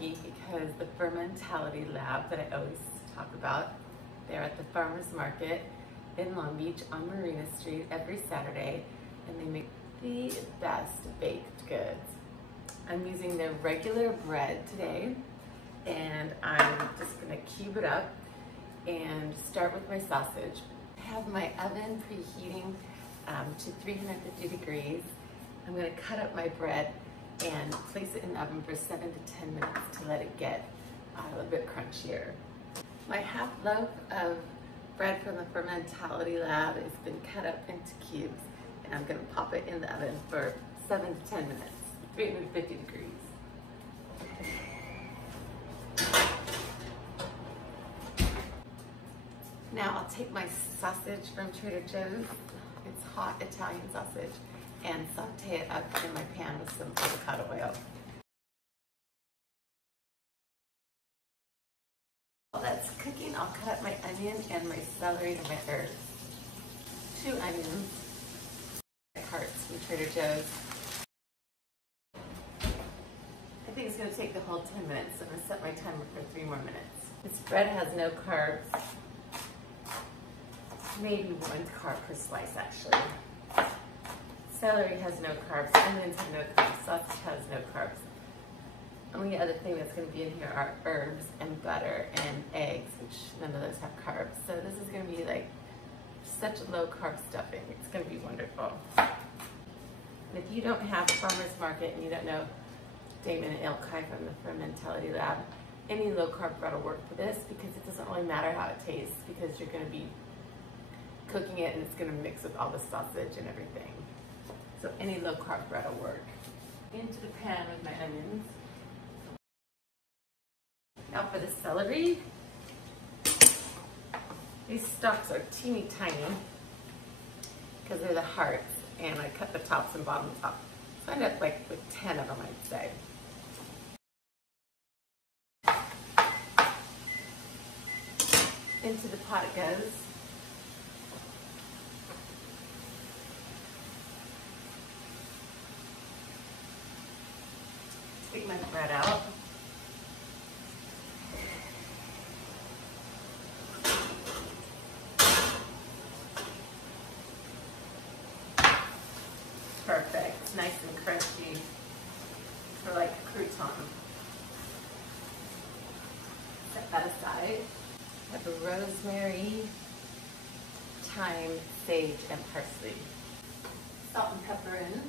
lucky because the Fermentality Lab that I always talk about, they're at the farmer's market in Long Beach on Marina Street every Saturday, and they make the best baked goods. I'm using their regular bread today, and I'm just gonna cube it up and start with my sausage. I have my oven preheating to 350 degrees. I'm gonna cut up my bread and place it in the oven for 7 to 10 minutes to let it get a little bit crunchier. My half loaf of bread from the Fermentality Lab has been cut up into cubes, and I'm gonna pop it in the oven for 7 to 10 minutes, 350 degrees. Now I'll take my sausage from Trader Joe's, it's hot Italian sausage, and saute it up in my pan with some avocado oil. While that's cooking, I'll cut up my onion and my celery and my herbs. 2 onions, hearts from Trader Joe's. I think it's going to take the whole 10 minutes, so I'm going to set my timer for 3 more minutes. This bread has no carbs, maybe 1 carb per slice actually. Celery has no carbs, onions have no carbs, sausage has no carbs. Only other thing that's going to be in here are herbs and butter and eggs, which none of those have carbs. So this is going to be like such a low carb stuffing. It's going to be wonderful. And if you don't have farmer's market and you don't know Damon and Ilkay from the Fermentality Lab, any low carb bread will work for this because it doesn't really matter how it tastes because you're going to be cooking it and it's going to mix with all the sausage and everything. So any low carb bread will work. Into the pan with my onions. Now for the celery. These stalks are teeny tiny because they're the hearts, and I cut the tops and bottoms off. So I end up like with 10 of them, I'd say. Into the pot it goes. Take my bread out. Perfect. It's nice and crunchy for like a crouton. Set that aside. I have a rosemary, thyme, sage, and parsley. Salt and pepper in.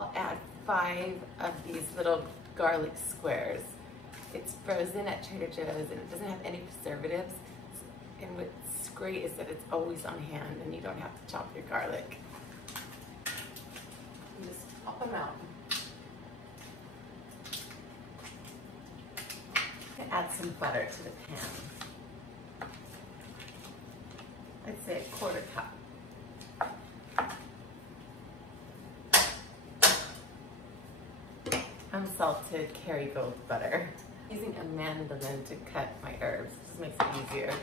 I'll add 5 of these little garlic squares. It's frozen at Trader Joe's and it doesn't have any preservatives. And what's great is that it's always on hand and you don't have to chop your garlic. You just pop them out. Add some butter to the pan. I'd say a 1/4 cup. Unsalted Kerrygold butter. Using a mandolin to cut my herbs. This makes it easier.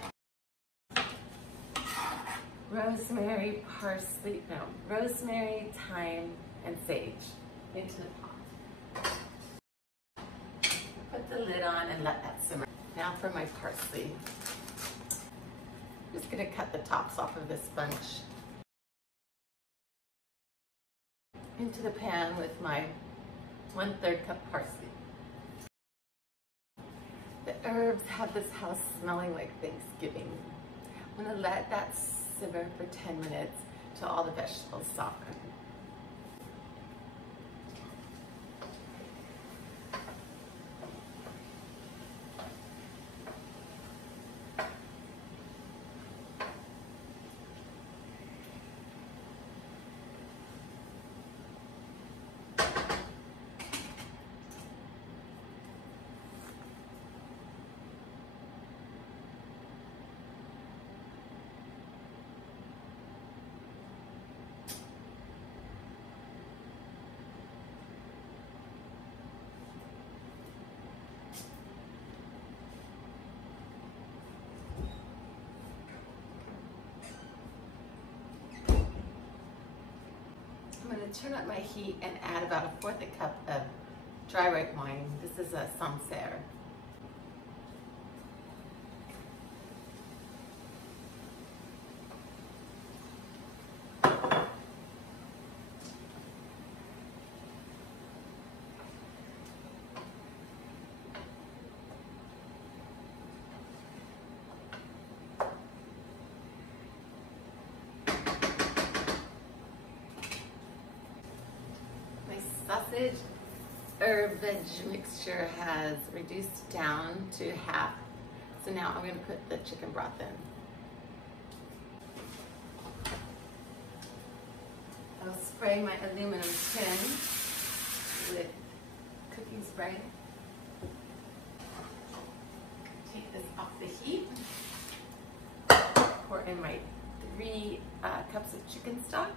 Rosemary, parsley, no, rosemary, thyme, and sage into the pot. Put the lid on and let that simmer. Now for my parsley. I'm just gonna cut the tops off of this bunch. Into the pan with my 1/3 cup parsley. The herbs have this house smelling like Thanksgiving. I'm gonna let that simmer for 10 minutes till all the vegetables soften. I'm going to turn up my heat and add about 1/4 cup of dry white wine. This is a Souter. Sausage herb veg mixture has reduced down to half. So now I'm going to put the chicken broth in. I'll spray my aluminum tin with cooking spray. Take this off the heat. Pour in my 3 cups of chicken stock.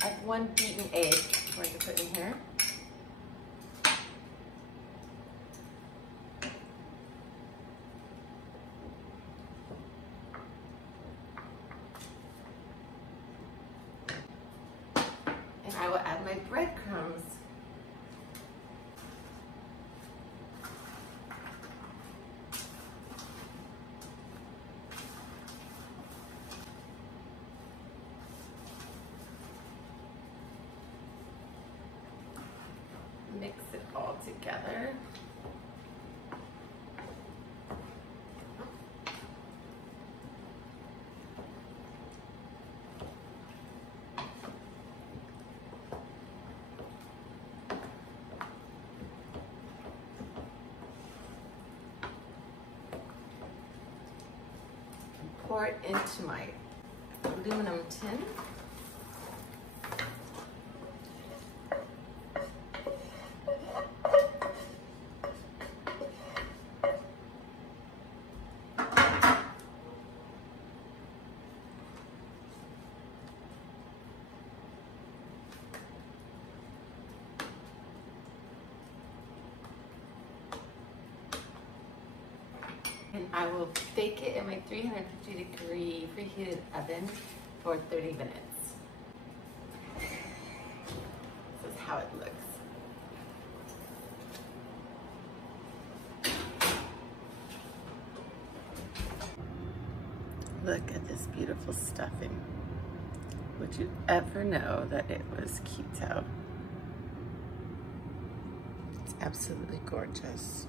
I have 1 beaten egg I'm going to put in here. And I will add my breadcrumbs. Mix it all together. And pour it into my aluminum tin. And I will bake it in my 350-degree preheated oven for 30 minutes. This is how it looks. Look at this beautiful stuffing. Would you ever know that it was keto? It's absolutely gorgeous.